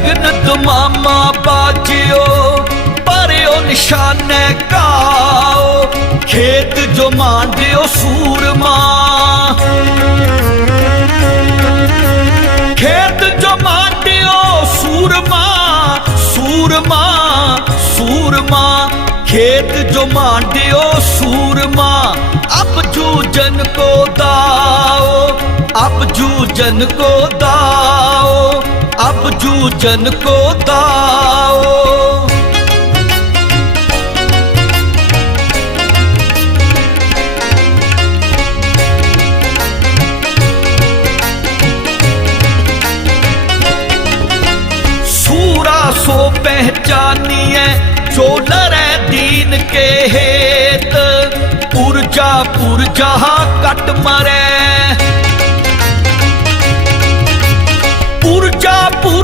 ਜਗਨਤ ਮਾਮਾ ਬਾਜਿਓ ਪਰਿਓ ਨਿਸ਼ਾਨੇ ਕਾਓ। ਖੇਤ ਜੋ ਮਾਂਦਿਓ ਸੂਰਮਾ। ਖੇਤ ਜੋ ਮਾਂਦਿਓ ਸੂਰਮਾ ਸੂਰਮਾ ਸੂਰਮਾ। ਖੇਤ ਜੋ ਮਾਂਦਿਓ ਸੂਰਮਾ ਅਬ ਜੂ ਜਨ ਕੋ ਦਾਓ ਅਬ ਜੂ ਜਨ ਕੋ ਦਾਓ। जूजन को दाओ सूरा सो पहचानिए, जो लरे दीन के हेत। पुरजा पुरजा कट मरे।